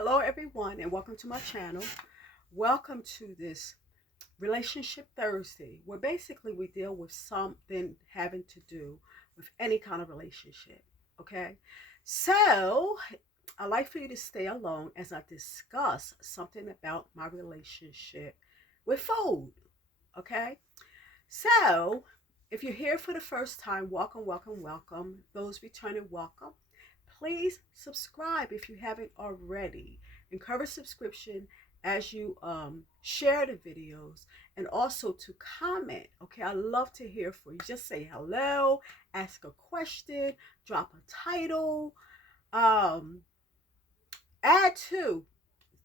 Hello everyone and welcome to my channel. Welcome to this Relationship Thursday where basically we deal with something having to do with any kind of relationship. Okay, so I'd like for you to stay along as I discuss something about my relationship with food. Okay, so if you're here for the first time, welcome, welcome, welcome. Those returning, welcome. Please subscribe if you haven't already. Encourage subscription as you share the videos, and also to comment. Okay, I love to hear from you. Just say hello, ask a question, drop a title, um, add to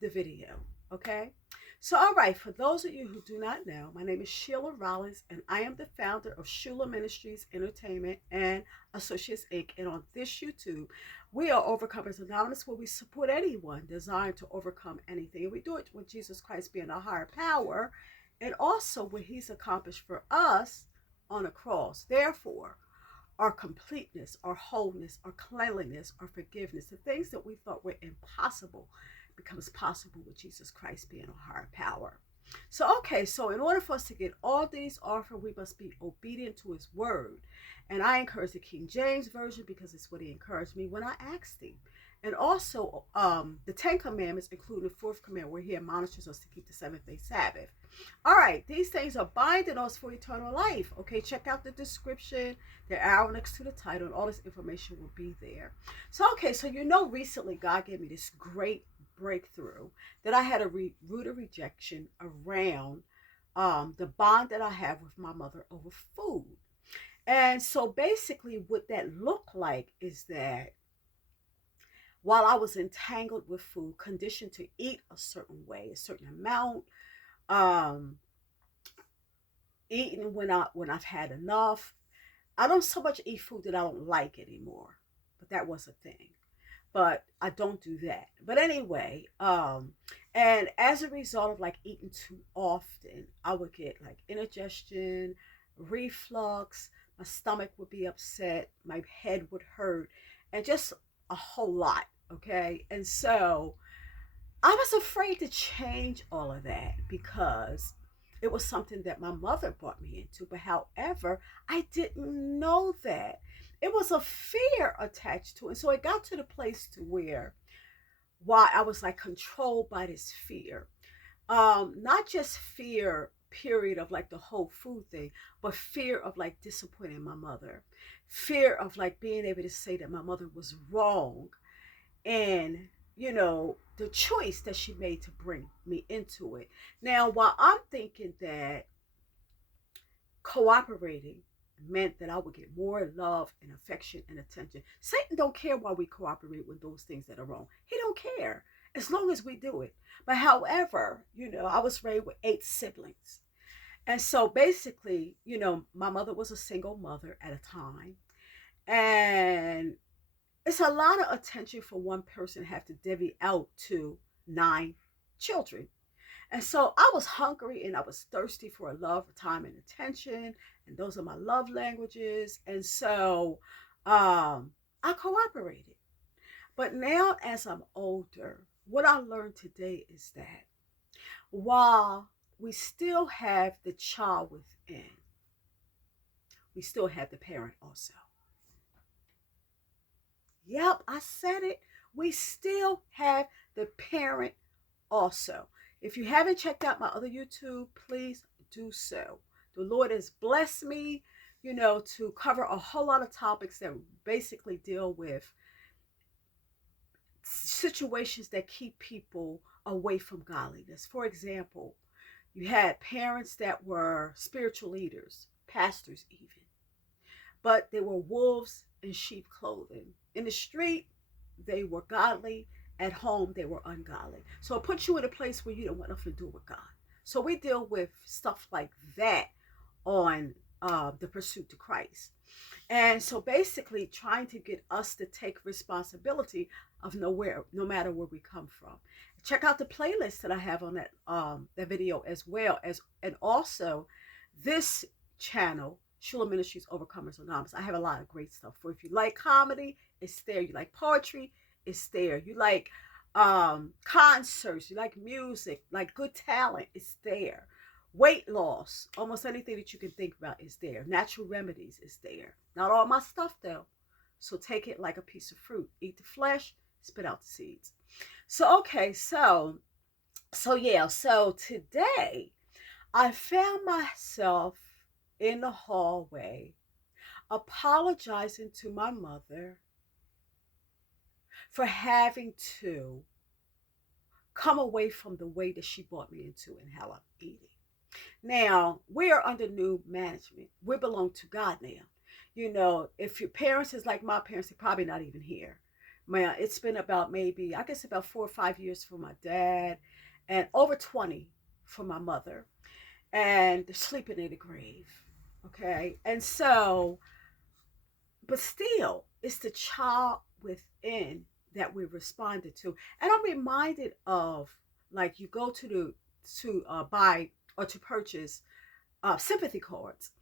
the video. Okay, so all right, for those of you who do not know, my name is Sheila Rollins and I am the founder of H.U.L.A Ministries Entertainment and Associates Inc. And on this YouTube we are Overcomers Anonymous, where we support anyone desiring to overcome anything, and we do it with Jesus Christ being our higher power and also what he's accomplished for us on a cross. Therefore our completeness, our wholeness, our cleanliness, our forgiveness, the things that we thought were impossible becomes possible with Jesus Christ being a higher power. So, okay, so in order for us to get all these offered, we must be obedient to his word. And I encourage the King James Version because it's what he encouraged me when I asked him. And also the 10 Commandments, including the 4th commandment, where he admonishes us to keep the 7th-day Sabbath. All right, these things are binding us for eternal life. Okay, check out the description, the arrow next to the title, and all this information will be there. So, okay, so recently God gave me this great breakthrough that I had a root of rejection around the bond that I have with my mother over food. And so basically what that looked like is that while I was entangled with food, conditioned to eat a certain way, a certain amount, um, eating when I've had enough. I don't so much eat food that I don't like anymore, but that was a thing. But I don't do that. But anyway, and as a result of like eating too often, I would get like indigestion, reflux, my stomach would be upset, my head would hurt, and just a whole lot. Okay. And so I was afraid to change all of that because it was something that my mother brought me into. But however, I didn't know that. It was a fear attached to it. So it got to the place to where why I was like controlled by this fear. Not just fear, period, of like the whole food thing, but fear of like disappointing my mother. Fear of like being able to say that my mother was wrong, and the choice that she made to bring me into it. Now, while I'm thinking that cooperating meant that I would get more love and affection and attention, Satan don't care why we cooperate with those things that are wrong. He don't care as long as we do it. But however, I was raised with 8 siblings. And so basically, my mother was a single mother at a time. And it's a lot of attention for one person to have to divvy out to 9 children. And so I was hungry and I was thirsty for love, time, and attention. And those are my love languages. And so I cooperated. But now, as I'm older, what I learned today is that while we still have the child within, we still have the parent also. Yep, I said it. We still have the parent also. If you haven't checked out my other YouTube, please do so. The Lord has blessed me, to cover a whole lot of topics that basically deal with situations that keep people away from godliness. For example, you had parents that were spiritual leaders, pastors even, but they were wolves in sheep clothing. In the street, they were godly. At home, they were ungodly. So it puts you in a place where you don't want nothing to do with God. So we deal with stuff like that on the pursuit to Christ. And so basically trying to get us to take responsibility of no matter where we come from. Check out the playlist that I have on that video as well as, and also this channel, H.U.L.A Ministries Overcomers Anonymous. I have a lot of great stuff for if you like comedy, it's there. You like poetry, it's there. You like Concerts, you like music, like good talent, it's there. Weight loss, almost anything that you can think about is there. Natural remedies is there. Not all my stuff though. So take it like a piece of fruit. Eat the flesh, spit out the seeds. So okay, so yeah, so today I found myself in the hallway apologizing to my mother for having to come away from the way that she brought me into and how I'm eating. Now, we are under new management. We belong to God now. You know, if your parents is like my parents, they're probably not even here. Man, it's been about maybe, I guess about 4 or 5 years for my dad and over 20 for my mother. And they're sleeping in the grave. Okay. And so, but still, it's the child within that we responded to. And I'm reminded of like you go to the to buy or to purchase sympathy cards.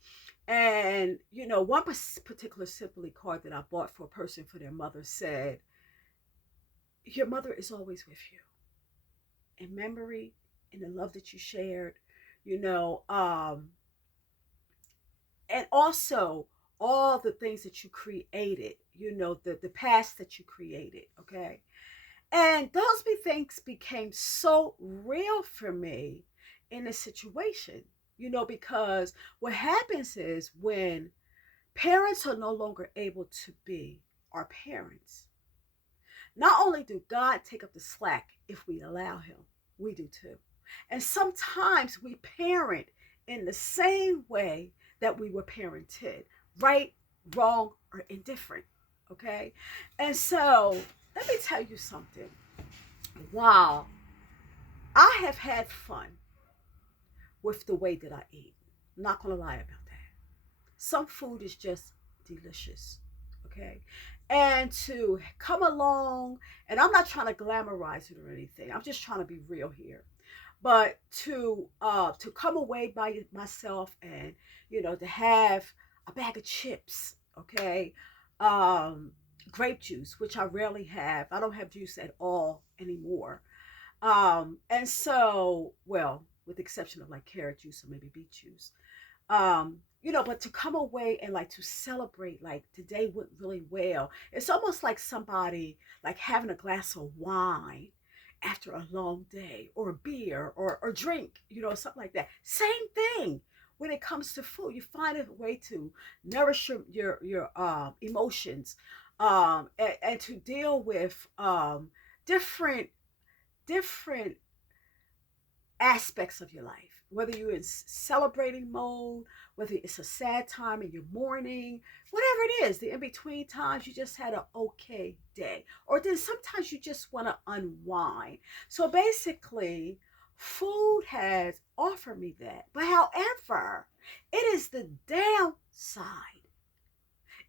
And you know, one particular sympathy card that I bought for a person for their mother said, "Your mother is always with you in memory, in the love that you shared." You know, and also all the things that you created. You know, the past that you created. Okay, and those things became so real for me in this situation. You know, because what happens is when parents are no longer able to be our parents, not only do God take up the slack if we allow Him, we do too. And sometimes we parent in the same way that we were parented, right, wrong, or indifferent. Okay? And so, let me tell you something. Wow, I have had fun with the way that I eat. I'm not going to lie about that. Some food is just delicious. Okay. And to come along, and I'm not trying to glamorize it or anything. I'm just trying to be real here. But to come away by myself and to have a bag of chips, okay, grape juice, which I rarely have. I don't have juice at all anymore. And so, well, with the exception of like carrot juice or maybe beet juice. But to come away and like to celebrate like today went really well. It's almost like somebody like having a glass of wine after a long day, or a beer or drink, something like that. Same thing when it comes to food. You find a way to nourish your emotions, and to deal with different different aspects of your life, whether you're in celebrating mode, whether it's a sad time in your morning, whatever it is, the in between times you just had an okay day, or then sometimes you just want to unwind. So basically, food has offered me that. But however, it is the downside.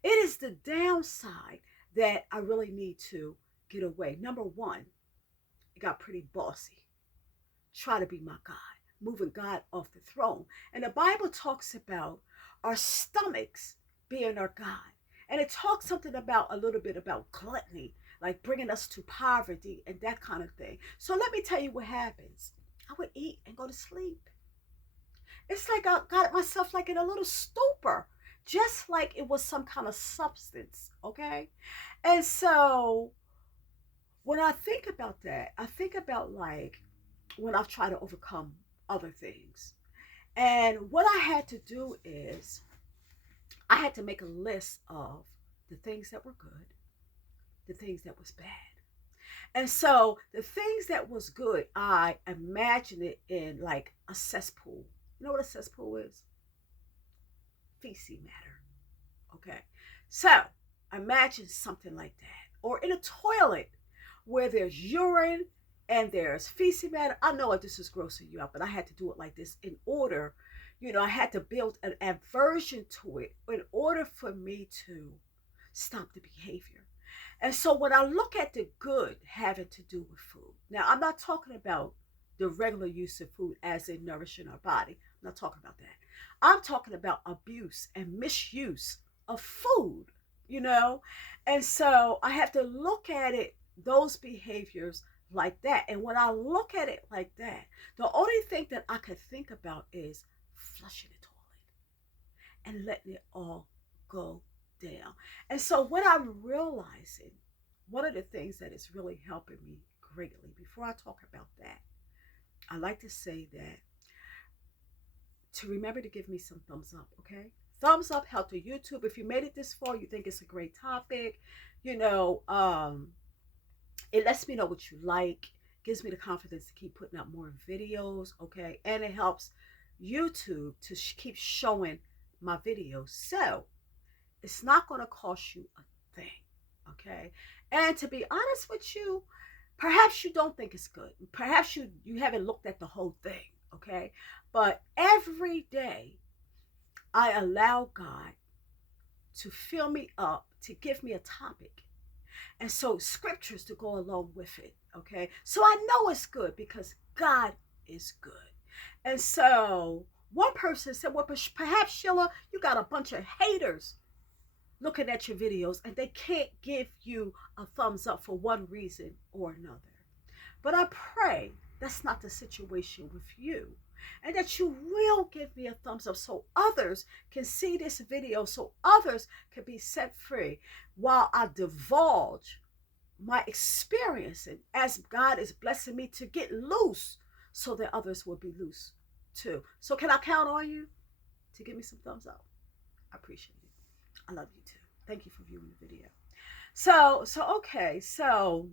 It is the downside that I really need to get away. Number one, it got pretty bossy. Try to be my God, moving God off the throne. And the Bible talks about our stomachs being our God. And it talks something about a little bit about gluttony, like bringing us to poverty and that kind of thing. So let me tell you what happens. I would eat and go to sleep. It's like I got myself like in a little stupor, just like it was some kind of substance, okay? And so when I think about that, I think about like when I've tried to overcome other things. And what I had to do is I had to make a list of the things that were good, the things that was bad. And so the things that was good, I imagine it in like a cesspool. You know what a cesspool is? Feces matter. Okay. So imagine something like that. Or in a toilet where there's urine and there's feces matter. I know this is grossing you out, but I had to do it like this in order, I had to build an aversion to it in order for me to stop the behavior. And so when I look at the good having to do with food, now I'm not talking about the regular use of food as in nourishing our body. I'm not talking about that. I'm talking about abuse and misuse of food. And so I have to look at it, those behaviors like that. And when I look at it like that, the only thing that I could think about is flushing the toilet and letting it all go down. And so what I'm realizing, one of the things that is really helping me greatly, before I talk about that, I like to say that to remember to give me some thumbs up, okay? Thumbs up help to YouTube. If you made it this far, you think it's a great topic, you know, it lets me know what you like, gives me the confidence to keep putting out more videos, okay? And it helps YouTube to keep showing my videos. So it's not going to cost you a thing, okay? And to be honest with you, perhaps you don't think it's good. Perhaps you haven't looked at the whole thing, okay? But every day I allow God to fill me up, to give me a topic. And so scriptures to go along with it, okay? So I know it's good because God is good. And so one person said, well, perhaps Sheila, you got a bunch of haters looking at your videos and they can't give you a thumbs up for one reason or another. But I pray that's not the situation with you, and that you will give me a thumbs up so others can see this video, so others can be set free while I divulge my experience and as God is blessing me to get loose so that others will be loose too. So can I count on you to give me some thumbs up? I appreciate it. I love you too. Thank you for viewing the video. Okay, so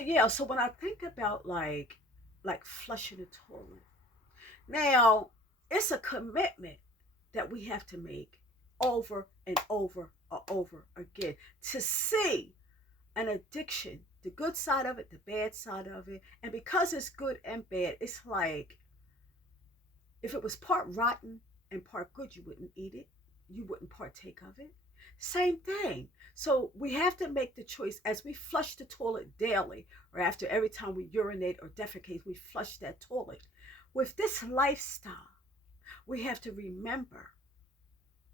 yeah, so when I think about like flushing the toilet, now it's a commitment that we have to make over and over or over again to see an addiction, the good side of it, the bad side of it. And because it's good and bad, it's like if it was part rotten and part good, you wouldn't eat it, you wouldn't partake of it. Same thing. So we have to make the choice as we flush the toilet daily, or after every time we urinate or defecate, we flush that toilet. With this lifestyle, we have to remember,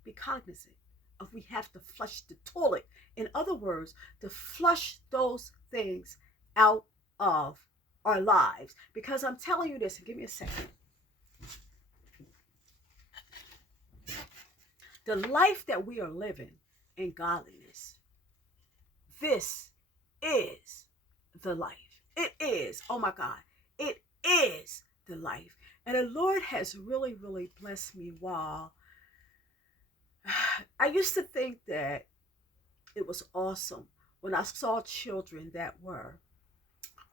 be cognizant of, we have to flush the toilet. In other words, to flush those things out of our lives. Because I'm telling you this, and give me a second. The life that we are living in godliness, this is the life. It is, oh my God, it is the life. And the Lord has really, really blessed me while I used to think that it was awesome when I saw children that were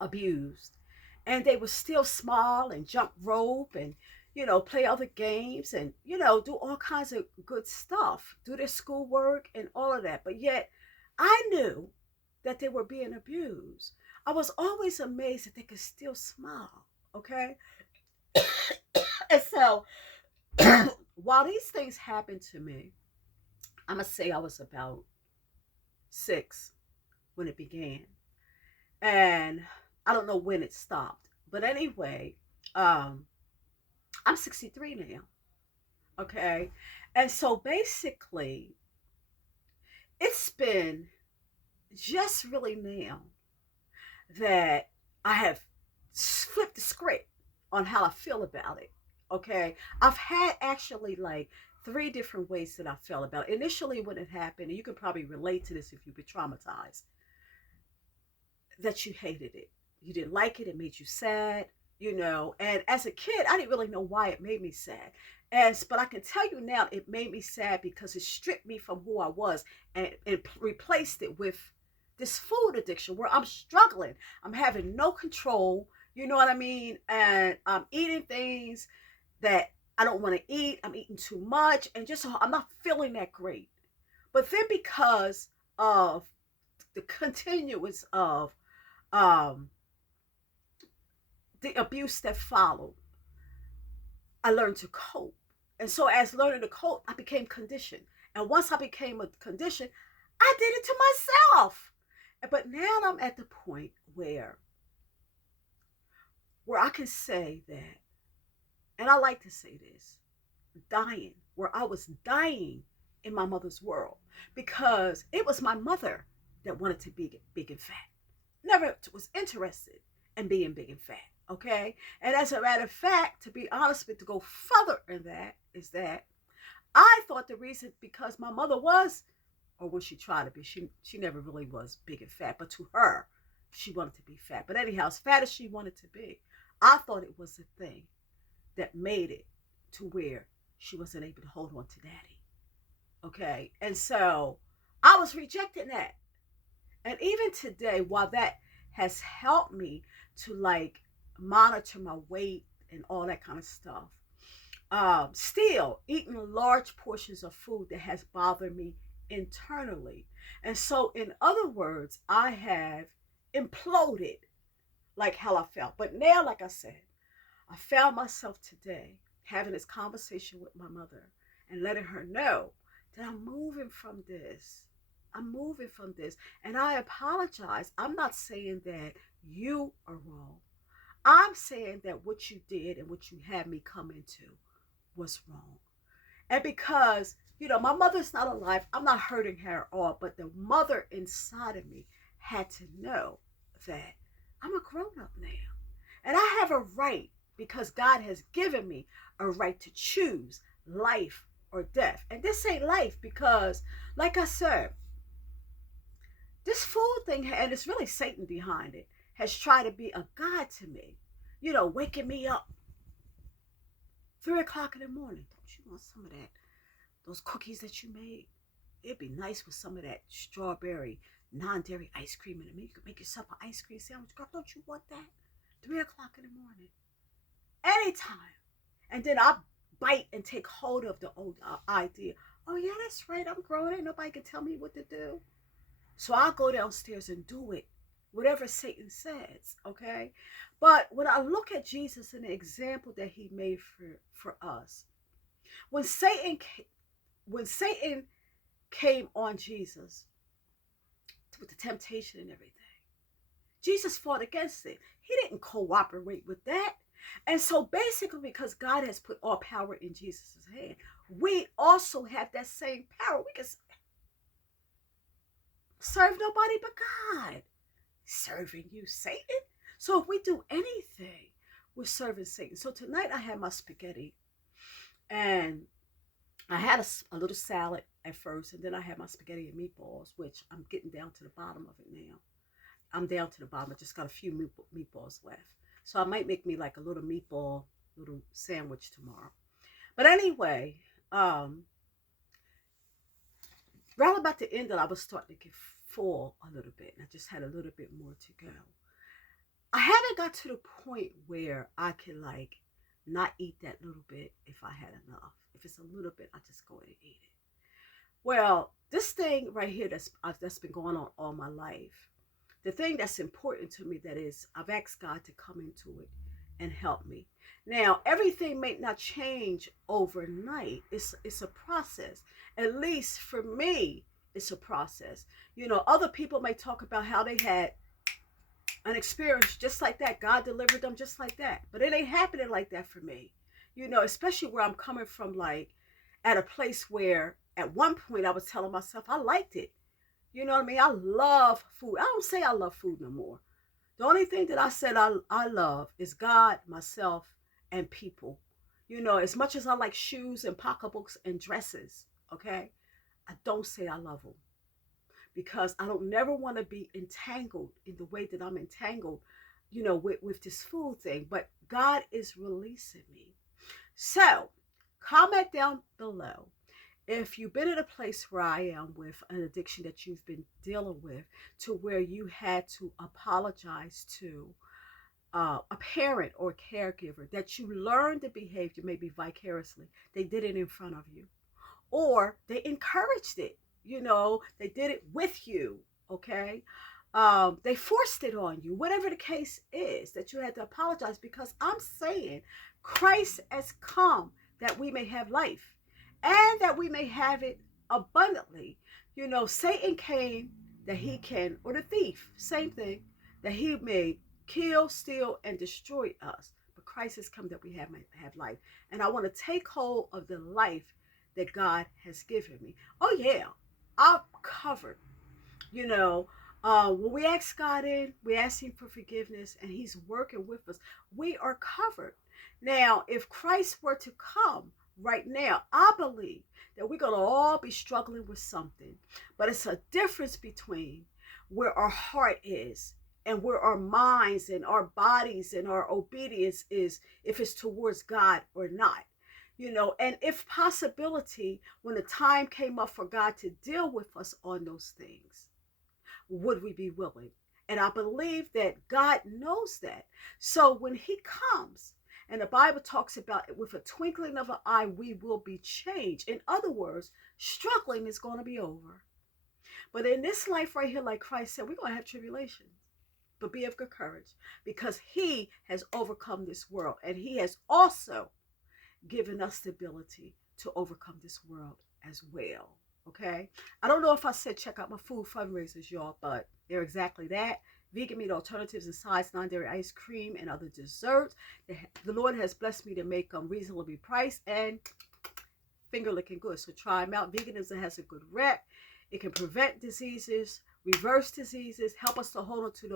abused and they would still smile and jump rope and, you know, play other games and, you know, do all kinds of good stuff, do their schoolwork and all of that. But yet I knew that they were being abused. I was always amazed that they could still smile, okay? And so while these things happened to me, I'm going to say I was about 6 when it began. And I don't know when it stopped. But anyway, I'm 63 now. Okay. And so basically, it's been just really now that I have flipped the script on how I feel about it. Okay. I've had actually like 3 different ways that I felt about it. Initially, when it happened, and you can probably relate to this if you've been traumatized, that you hated it. You didn't like it. It made you sad, you know. And as a kid, I didn't really know why it made me sad. But I can tell you now, it made me sad because it stripped me from who I was and replaced it with this food addiction where I'm struggling. I'm having no control, you know what I mean? And I'm eating things that I don't want to eat. I'm eating too much and just I'm not feeling that great. But then because of the continuance of the abuse that followed, I learned to cope. And so as learning to cope, I became conditioned. And once I became a condition, I did it to myself. But now I'm at the point where I can say that, and I like to say this, dying, where I was dying in my mother's world, because it was my mother that wanted to be big and fat, never was interested in being big and fat. Okay. And as a matter of fact, to be honest with, to go further in that, is that I thought the reason because my mother was, or when she tried to be, she never really was big and fat, but to her, she wanted to be fat. But anyhow, as fat as she wanted to be, I thought it was the thing that made it to where she wasn't able to hold on to daddy. Okay. And so I was rejecting that. And even today, while that has helped me to like monitor my weight and all that kind of stuff, still eating large portions of food that has bothered me internally. And so, in other words, I have imploded like how I felt. But now, like I said, I found myself today having this conversation with my mother and letting her know that I'm moving from this. I'm moving from this. And I apologize. I'm not saying that you are wrong. I'm saying that what you did and what you had me come into was wrong. And because, my mother's not alive, I'm not hurting her at all, but the mother inside of me had to know that I'm a grown up now. And I have a right, because God has given me a right to choose life or death. And this ain't life because, like I said, this food thing, and it's really Satan behind it, has tried to be a God to me. Waking me up 3 o'clock in the morning. Don't you want some of that? Those cookies that you made? It'd be nice with some of that strawberry, non-dairy ice cream in it. Maybe you could make yourself an ice cream sandwich. Girl, don't you want that? 3 o'clock in the morning. Anytime. And then I bite and take hold of the old idea. Oh, yeah, that's right. I'm grown. Ain't nobody can tell me what to do. So I'll go downstairs and do it. Whatever Satan says, okay? But when I look at Jesus and the example that he made for us, when Satan came on Jesus with the temptation and everything, Jesus fought against it. He didn't cooperate with that. And so basically, because God has put all power in Jesus' hand, we also have that same power. We can serve nobody but God. Serving you, Satan. So if we do anything, we're serving Satan. So tonight I had my spaghetti, and I had a little salad at first, and then I had my spaghetti and meatballs, which I'm getting down to the bottom of it now. I'm down to the bottom. I just got a few meatballs left. So I might make me like a little meatball, little sandwich tomorrow. But anyway, right about the end, I was starting to get full a little bit, and I just had a little bit more to go. I haven't got to the point where I can like not eat that little bit if I had enough. If it's a little bit, I just go ahead and eat it. Well, this thing right here that's been going on all my life, the thing that's important to me, that is, I've asked God to come into it and help me. Now, everything may not change overnight. It's a process. At least for me, it's a process. Other people may talk about how they had an experience just like that. God delivered them just like that. But it ain't happening like that for me. Especially where I'm coming from, like at a place where at one point I was telling myself I liked it. You know what I mean? I love food. I don't say I love food no more. The only thing that I said I love is God, myself, and people. As much as I like shoes and pocketbooks and dresses, okay? I don't say I love them, because I don't never want to be entangled in the way that I'm entangled, with this food thing. But God is releasing me. So comment down below if you've been in a place where I am with an addiction that you've been dealing with, to where you had to apologize to a parent or caregiver, that you learned the behavior maybe vicariously. They did it in front of you, or they encouraged it. They did it with you, okay? They forced it on you, whatever the case is, that you had to apologize, because I'm saying Christ has come that we may have life, and that we may have it abundantly. Satan came that he can, or the thief, same thing, that he may kill, steal, and destroy us. But Christ has come that we have life. And I want to take hold of the life that God has given me. Oh yeah, I'm covered. When we ask God in, we ask Him for forgiveness, and He's working with us. We are covered. Now, if Christ were to come right now, I believe that we're going to all be struggling with something. But it's a difference between where our heart is and where our minds and our bodies and our obedience is, if it's towards God or not. And if possibility, when the time came up for God to deal with us on those things, would we be willing? And I believe that God knows that. So when He comes, and the Bible talks about it, with a twinkling of an eye, we will be changed. In other words, struggling is going to be over. But in this life right here, like Christ said, we're going to have tribulations. But be of good courage, because He has overcome this world, and He has also given us the ability to overcome this world as well. Okay. I don't know if I said check out my food fundraisers, y'all, but they're exactly that. Vegan meat alternatives and sides, non-dairy ice cream, and other desserts. The Lord has blessed me to make them reasonably priced and finger licking good. So try them out. Veganism has a good rep. It can prevent diseases, reverse diseases, help us to hold on to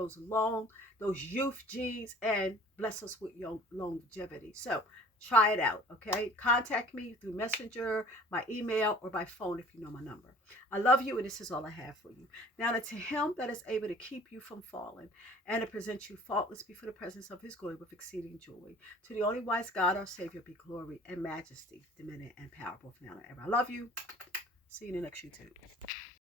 those youth genes, and bless us with longevity. So try it out, okay? Contact me through Messenger, my email, or by phone if you know my number. I love you, and this is all I have for you. Now, to Him that is able to keep you from falling and to present you faultless before the presence of His glory with exceeding joy. To the only wise God, our Savior, be glory and majesty, dominion and power, both now and ever. I love you. See you in the next YouTube.